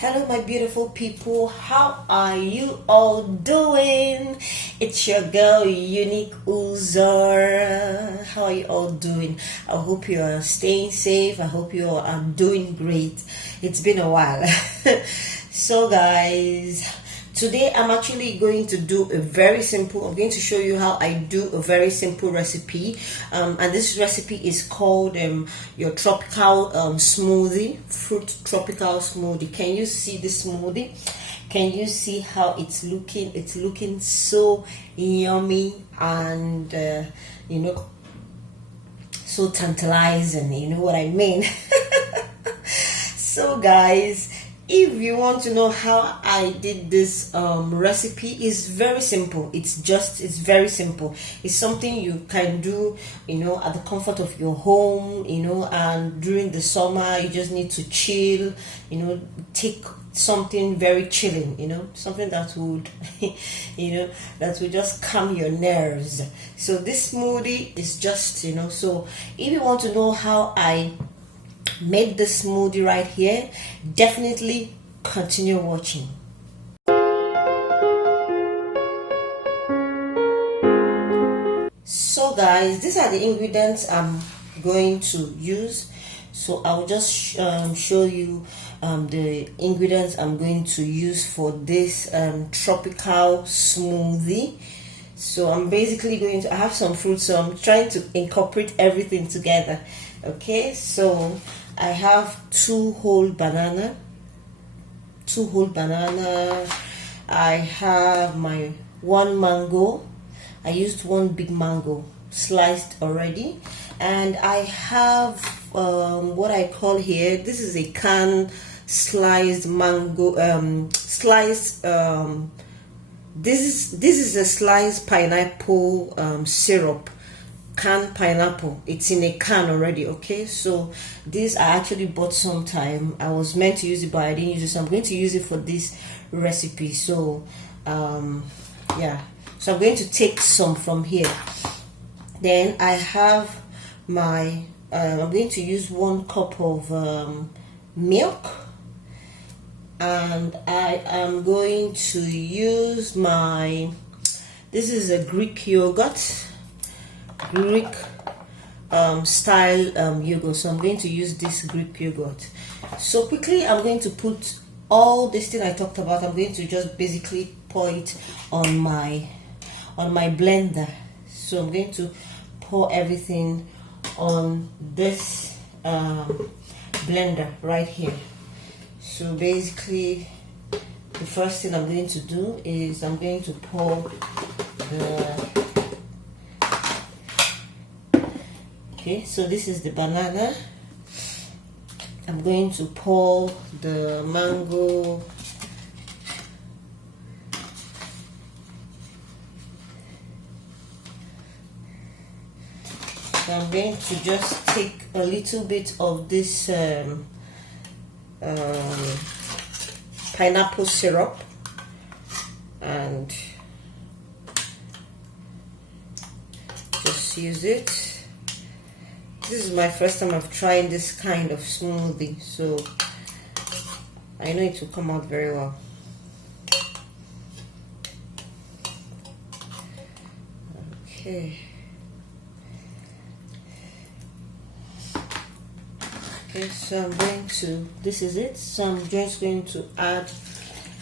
Hello, my beautiful people. How are you all doing? It's your girl, Unique Uzor. How are you all doing? I hope you are staying safe. I hope you are doing great. It's been a while. So, guys, today I'm actually going to do I'm going to show you how I do a very simple recipe. And this recipe is called your tropical smoothie, fruit tropical smoothie. Can you see the smoothie? Can you see how it's looking? It's looking so yummy and so tantalizing. You know what I mean? So, guys, if you want to know how I did this recipe, it's very simple. It's very simple. It's something you can do, at the comfort of your home, and during the summer, you just need to chill, take something very chilling, something that would, that would just calm your nerves. So this smoothie is just, so if you want to know how I made the smoothie right here, definitely continue watching. So, guys, these are the ingredients I'm going to use. So I'll just show you the ingredients I'm going to use for this tropical smoothie. So I'm basically I have some fruit, so I'm trying to incorporate everything together. Okay, so I have two whole banana. I have my one mango. I used one big mango sliced already, and I have what I call here, this is a can sliced mango this is a sliced pineapple syrup, canned pineapple. It's in a can already. Okay, so this I actually bought sometime. I was meant to use it, but I didn't use it, so I'm going to use it for this recipe. So yeah, so I'm going to take some from here. Then I have my I'm going to use 1 cup of milk, and I am going to use this is a Greek yogurt, style yogurt. So I'm going to use this Greek yogurt. So quickly I'm going to put all this thing I talked about. I'm going to just basically pour it on my blender. So I'm going to pour everything on this blender right here. So basically the first thing I'm going to do is I'm going to pour okay, so this is the banana. I'm going to pour the mango. So I'm going to just take a little bit of this pineapple syrup and just use it. This is my first time of trying this kind of smoothie, so I know it will come out very well. Okay. Okay, so I'm going to, this is it. So I'm just going to add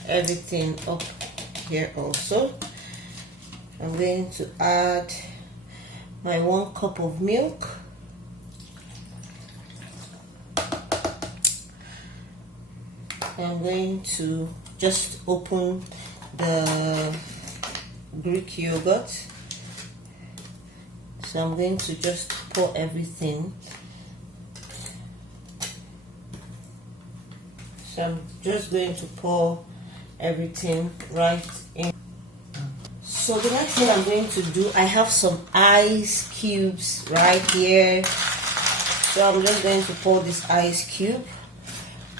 everything up here also. I'm going to add my 1 cup of milk. I'm going to just open the Greek yogurt. So I'm going to just pour everything. So I'm just going to pour everything right in. So the next thing I'm going to do, I have some ice cubes right here. So I'm just going to pour this ice cube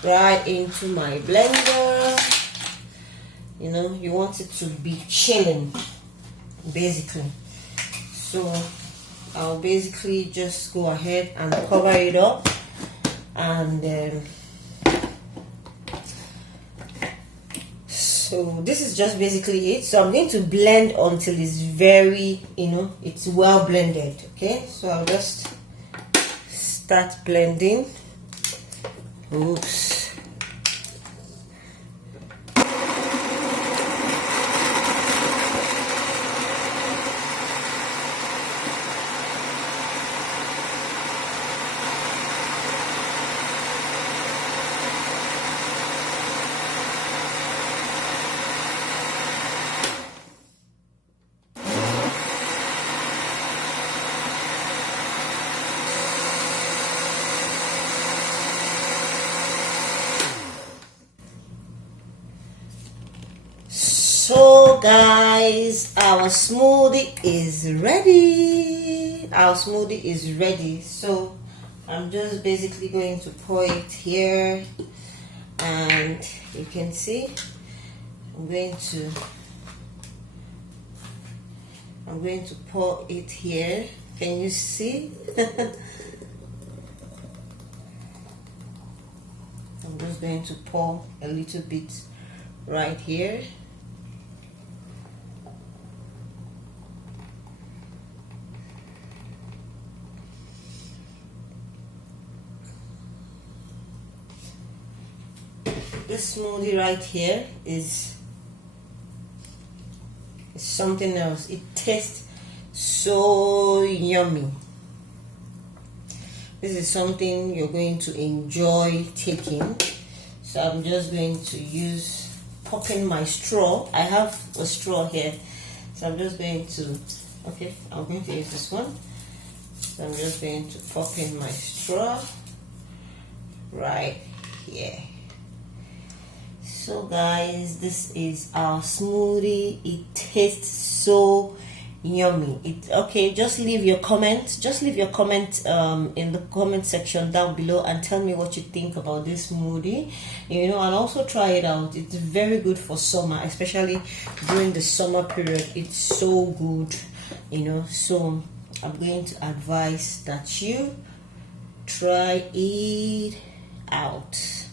right into my blender. You want it to be chilling, basically. So I'll basically just go ahead and cover it up, and So this is just basically it. So I'm going to blend until it's very, it's well blended. Okay, so I'll just start blending. Oops. So guys, our smoothie is ready. Our smoothie is ready. So I'm just basically going to pour it here, and you can see I'm going to pour it here. Can you see? I'm just going to pour a little bit right here. This smoothie right here is something else. It tastes so yummy. This is something you're going to enjoy taking. So I'm just going to pop in my straw. I have a straw here, so I'm just going to, I'm going to use this one. So I'm just going to pop in my straw right here. So guys, this is our smoothie. It tastes so yummy. Just leave your comment. In the comment section down below and tell me what you think about this smoothie. And also try it out. It's very good for summer, especially during the summer period. It's so good, So I'm going to advise that you try it out.